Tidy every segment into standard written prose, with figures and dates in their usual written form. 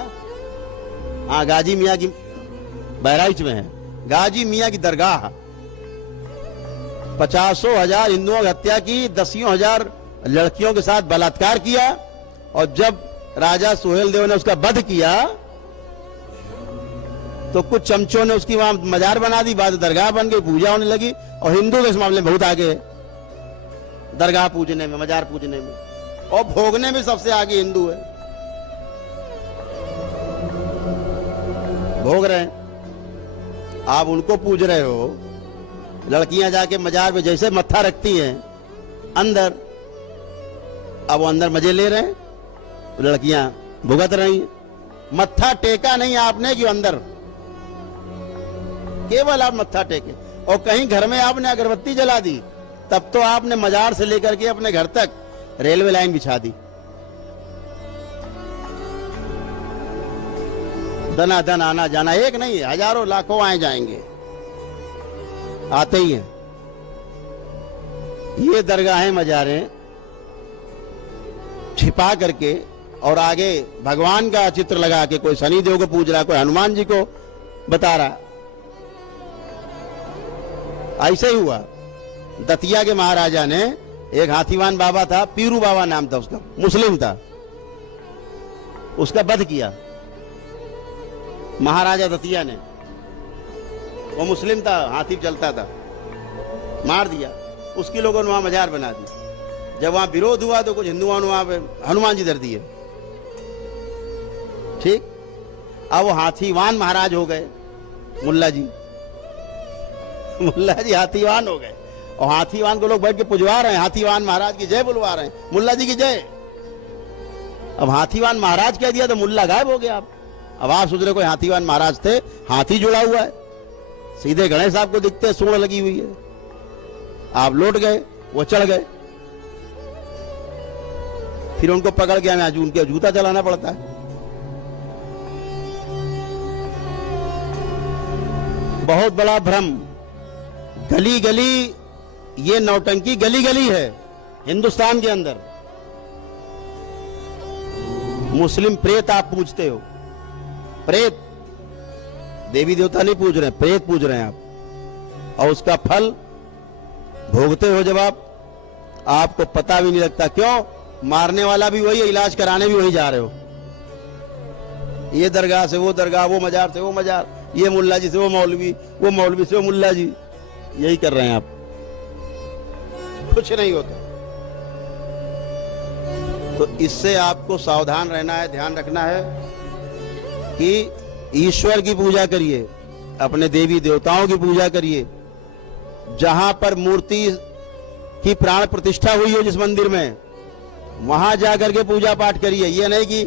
हाँ, गाजी मियाँ की बहराइच में है, गाजी मियाँ की दरगाह। 50,000 हिंदुओं की हत्या की, 10,000 लड़कियों के साथ बलात्कार किया, और जब राजा सुहेल देव ने उसका वध किया तो कुछ चमचों ने उसकी वहां मजार बना दी, बाद दरगाह बन गई, पूजा होने लगी। और हिंदू इस मामले में बहुत आगे है, दरगाह पूजने में, मजार पूजने में, और भोगने में सबसे आगे हिंदू है। भोग रहे हैं, आप उनको पूज रहे हो। लड़कियां जाके मजार में जैसे मत्था रखती हैं अंदर, अब वो अंदर मजे ले रहे हैं, लड़कियां भुगत रही हैं। मत्था टेका नहीं आपने कि अंदर, केवल आप मत्था टेके। और कहीं घर में आपने अगरबत्ती जला दी, तब तो आपने मजार से लेकर के अपने घर तक रेलवे लाइन बिछा दी। दना दन आना जाना, एक नहीं हजारों लाखों आए जाएंगे, आते ही हैं। ये दरगाहें मजारें छिपा करके और आगे भगवान का चित्र लगा के, कोई शनि देव को पूज रहा, कोई हनुमान जी को बता रहा। ऐसे ही हुआ, दतिया के महाराजा ने, एक हाथीवान बाबा था, पीरू बाबा नाम था उसका, मुस्लिम था, उसका वध किया महाराजा दतिया ने। वो मुस्लिम था, हाथी चलता था, मार दिया। उसकी लोगों ने वहां मजार बना दी। जब वहां विरोध हुआ तो कुछ हिंदुओं ने वहां पे हनुमान जी धर दिए। ठीक, अब वो हाथीवान महाराज हो गए, मुल्ला जी हाथीवान हो गए। और हाथीवान को लोग बैठ के पुजवा रहे हैं, हाथीवान महाराज की जय बुलवा रहे हैं, मुल्ला जी की जय। अब हाथीवान महाराज कह दिया तो मुल्ला गायब हो गया। अब आप सोच रहे कोई हाथीवान महाराज थे, हाथी जुड़ा हुआ है, सीधे गणेश साहब को दिखते हैं, सूंड लगी हुई है। आप लौट गए, वो चढ़ गए, फिर उनको पकड़ के हमें उनके जूता चलाना पड़ता है। बहुत बड़ा भ्रम, गली गली ये नौटंकी गली गली है हिंदुस्तान के अंदर। मुस्लिम प्रेत आप पूजते हो, प्रेत, देवी देवता नहीं पूज रहे, प्रेत पूज रहे हैं आप, और उसका फल भोगते हो जब आप, आपको पता भी नहीं लगता। क्यों? मारने वाला भी वही है, इलाज कराने भी वही जा रहे हो। ये दरगाह से वो दरगाह, वो मजार से वो मजार, ये मुल्ला जी से वो मौलवी, वो मौलवी से वो मुल्ला जी, यही कर रहे हैं आप, कुछ नहीं होता। तो इससे आपको सावधान रहना है, ध्यान रखना है कि ईश्वर की पूजा करिए, अपने देवी देवताओं की पूजा करिए। जहां पर मूर्ति की प्राण प्रतिष्ठा हुई हो, जिस मंदिर में, वहां जाकर के पूजा पाठ करिए। ये नहीं कि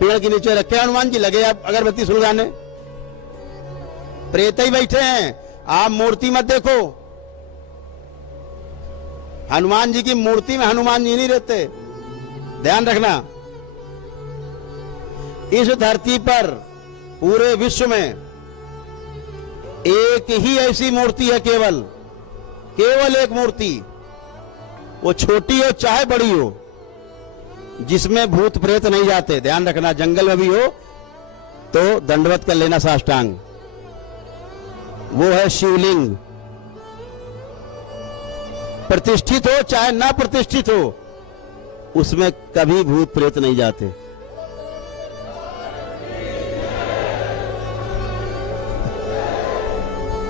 पेड़ के नीचे रखे हनुमान जी, लगे आप अगरबत्ती सुलगाने, प्रेत ही बैठे हैं। आप मूर्ति मत देखो, हनुमान जी की मूर्ति में हनुमान जी नहीं रहते, ध्यान रखना। इस धरती पर पूरे विश्व में एक ही ऐसी मूर्ति है, केवल एक मूर्ति, वो छोटी हो चाहे बड़ी हो, जिसमें भूत प्रेत नहीं जाते। ध्यान रखना, जंगल में भी हो तो दंडवत कर लेना साष्टांग, वो है शिवलिंग। प्रतिष्ठित हो चाहे ना प्रतिष्ठित हो, उसमें कभी भूत प्रेत नहीं जाते।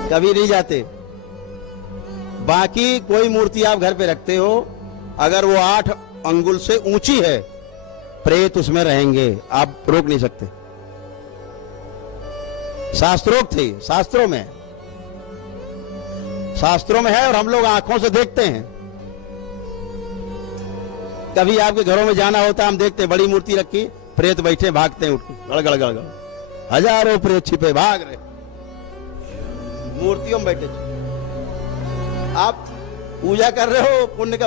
कभी नहीं जाते। बाकी कोई मूर्ति आप घर पे रखते हो, अगर वो 8 अंगुल से ऊंची है, प्रेत उसमें रहेंगे, आप रोक नहीं सकते। शास्त्रोक्त थे, शास्त्रों में है, और हम लोग आंखों से देखते हैं। कभी आपके घरों में जाना होता, हम देखते हैं बड़ी मूर्ति रखी, प्रेत बैठे, भागते हैं उठ के, गड़गड़ गड़गड़, हजारों प्रेत छिपे भाग रहे, मूर्तियों में बैठे। आप पूजा कर रहे हो, पुण्य का